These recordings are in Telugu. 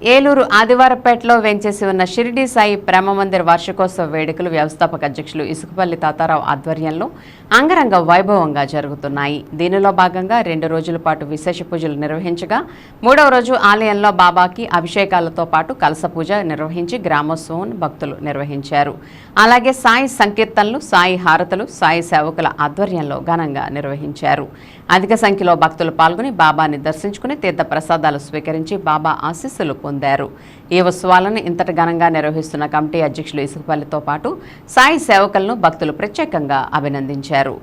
ఏలూరు ఆదివారపేటలో వెంచేసి ఉన్న షిరిడి సాయి ప్రేమమందిర్ వార్షికోత్సవ వేడుకలు వ్యవస్థాపక అధ్యక్షులు ఇసుకపల్లి తాతారావు ఆధ్వర్యంలో అంగరంగ వైభవంగా జరుగుతున్నాయి. దీనిలో భాగంగా 2 రోజుల పాటు విశేష పూజలు నిర్వహించగా 3వ రోజు ఆలయంలో బాబాకి అభిషేకాలతో పాటు కలస పూజ నిర్వహించి గ్రామోత్సవం భక్తులు నిర్వహించారు. అలాగే సాయి సంకీర్తనలు, సాయి హారతులు సాయి సేవకుల ఆధ్వర్యంలో ఘనంగా నిర్వహించారు. అధిక సంఖ్యలో భక్తులు పాల్గొని బాబాని దర్శించుకుని తీర్థ ప్రసాదాలు స్వీకరించి బాబా ఆశీస్సులు పొందారు. ఈ ఉత్సవాలను ఇంతటి ఘనంగా నిర్వహిస్తున్న కమిటీ అధ్యక్షులు ఇసుకపల్లితో పాటు సాయి సేవకులను భక్తులు ప్రత్యేకంగా అభినందించారు.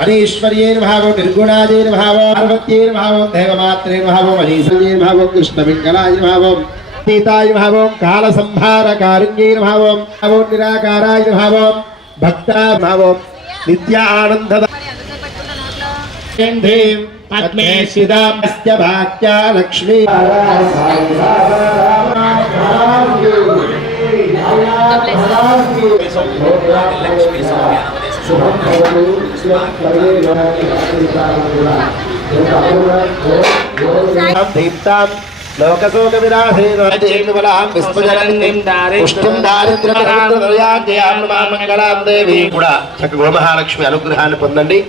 మనీశ్వర్యేర్భావో నిర్గుణాదేర్భావో పార్వత్యేర్భావో దేవమాత్రేర్భావో మనీశ్వర్యేర్భావో కృష్ణపింగళాయేర్భావో సీతాయేర్భావో కాలసంహారకారిణ్యేర్భావో భావో నిరాకారాయేర్భావో భక్తాభావో నిత్య ఆనందద పద్మే సిదాస్య భాగ్య లక్ష్మీ దీప్తాం లోకశోక విరాధేనబలాం విశ్వజననీం పుష్టిం దారిద్ర్యమరాజయాం మంగళాం దేవి కూడా చక్కగా మహాలక్ష్మి అనుగ్రహాన్ని పొందండి.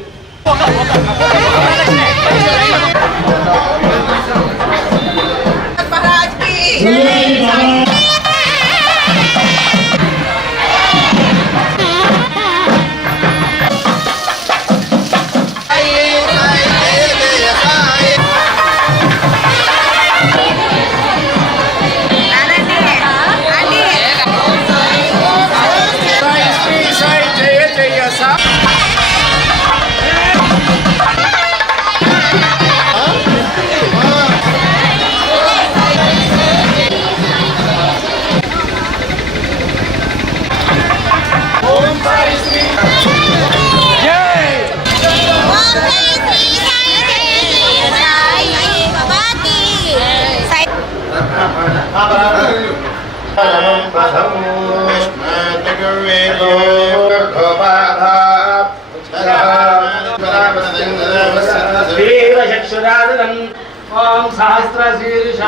ఓం సహస్రశీర్ష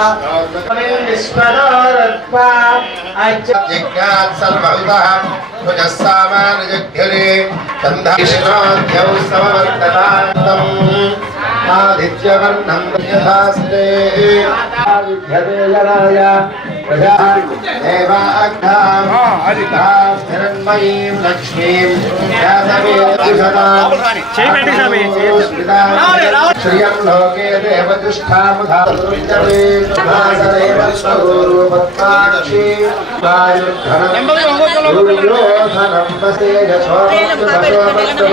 విశ్వరత్వా యజ్ఞాత్ సర్వవిదః భుజస్సామానజఘ్రే సంధాశినాధ్యౌ సమవర్తతాంతం ఆదిత్యవర్ణం యథాస్తే విద్యతే జనాయ ప్రజా దేవాగ్ధాం ఆదితాం హిరణ్మయీం లక్ష్మీం యాసవేదిషదాం శ్రియం లోకే దేవతిష్టాముధాతుర్జవే భాసదేవ స్వరూపత్వాక్షి వాయుర్ధనం दुर्योधनं वसे यशोमस्तु